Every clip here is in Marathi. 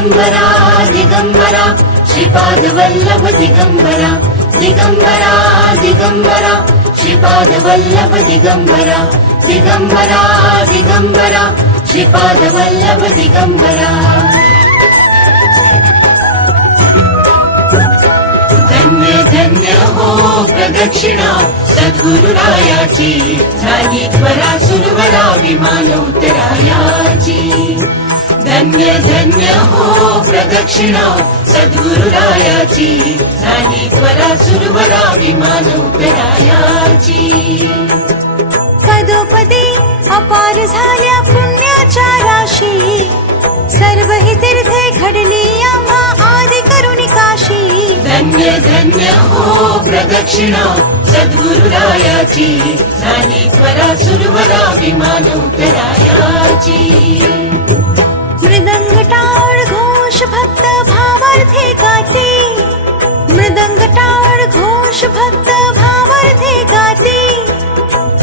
दिगंबरा दिगंबरा श्रीपाद वल्लभ दिगंबरा दिगंबरा दिगंबरा श्रीपाद वल्लभ दिगंबरा दिगंबरा दिगंबरा श्रीपाद वल्लभ दिगंबरा धन्य धन्य हो प्रदक्षिणा सद्गुरुरायाची झाली त्वरा सुरवरा विमान उतरायाची धन्य धन्य हो प्रदक्षिणा सद्गुरुरायाची झाली त्वरा सुरवरा विमान उतरायाची पदोपदी अपार झाल्या पुण्याच्या राशी सर्व ही तीर्थे घडली आम्हा आदि करुणी काशी धन्य धन्य हो प्रदक्षिणा सद्गुरुरायाची झाली त्वरा सुरवरा विमान उतरायाची मृदंग टाळ घोष भक्त भावार्थे गाते मृदंग टाळ घोष भक्त भावार्थे गाते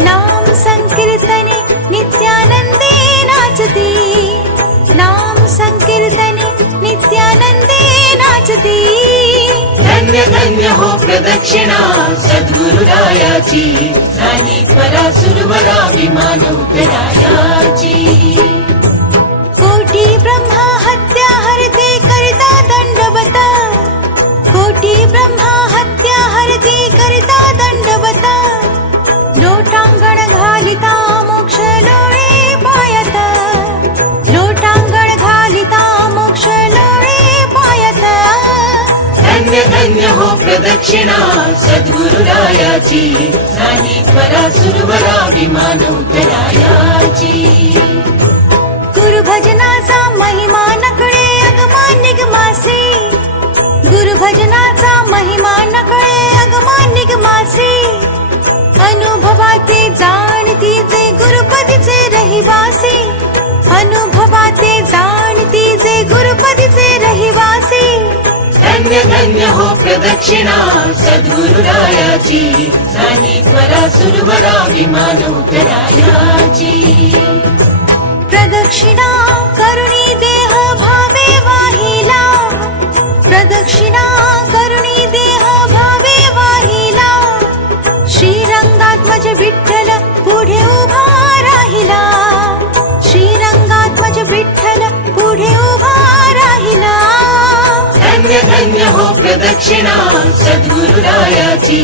नाम संकीर्तने नित्यानंदे नाचते नाम संकीर्तने नित्यानंदे नाचते धन्य धन्य हो प्रदक्षिणा सद्गुरुरायाची झाली त्वरा सुरवरा विमान उतरायाची कोटी ब्रह्मा हत्या हरते करिता दंडवत कोटी ब्रह्मा हत्या हरते करिता दंडवत लोटांगण घालिता मोक्ष लोळे पायत लोटांगण घालिता मोक्ष लोळे पायत धन्य धन्य हो प्रदक्षिणा सद्गुरुरायाची झाली त्वरा सुरवरा विमान उतरायाची गुरु भजनाचा महिमा नकळे अगमा निगमासे गुरु भजनाचा महिमा नकळे अगमा निगमासे अनुभवाते जाणती जे गुरुपदीचे रहिवासी अनुभवाते जाणती जे गुरुपदीचे रहिवासी धन्य धन्य हो प्रदक्षिणा सद्गुरुरायाची झाली त्वरा सुरवरा विमान उतरायाची प्रदक्षिणा करुणी देह भावे वाहिला प्रदक्षिणा करुणी देह भावे वाहिला श्रीरंगात्मज विठ्ठल पुढे उभा राहिला श्रीरंगात्मज विठ्ठल पुढे उभा राहिला धन्य धन्य हो प्रदक्षिणा सद्गुरुरायाची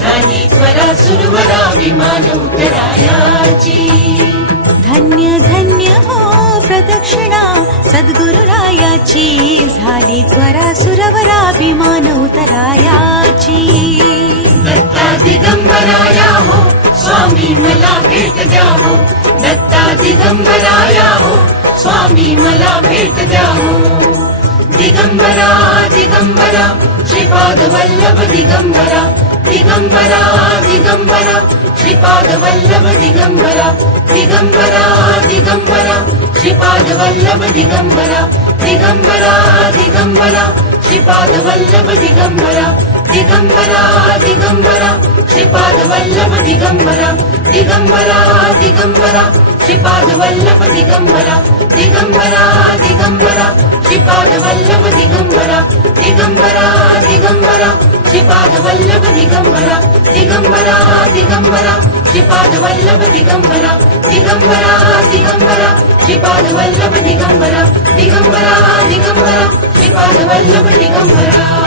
झाली त्वरा सुरवरा विमान उतरायाची धन्य धन्य हो प्रदक्षिणा सद्गुरुरायाची झाली त्वरा सुरवरा विमान उतरायाची दत्ता दिगंबराया हो स्वामी मला भेट द्या हो दत्ता दिगंबराया हो स्वामी मला भेट द्या हो दिगंबरा दिगंबरा श्रीपाद वल्लभ दिगंबरा दिगंबरा दिगंबरा श्रीपाद वल्लभ दिगंबरा दिगंबरा दिगंबरा श्रीपाद वल्लभ दिगंबरा दिगंबरा दिगंबरा श्रीपाद वल्लभ दिगंबरा दिगंबरा दिगंबरा श्रीपाद वल्लभ दिगंबरा दिगंबरा दिगंबरा श्रीपाद वल्लभ दिगंबरा दिगंबरा दिगंबरा श्रीपाद वल्लभ दिगंबरा दिगंबरा दिगंबरा श्रीपाद वल्लभ दिगंबरा दिगंबरा दिगंबरा श्रीपाद वल्लभ दिगंबरा दिगंबरा दिगंबरा श्रीपाद वल्लभ दिगंबरा दिगंबरा दिगंबरा श्रीपाद वल्लभ दिगंबरा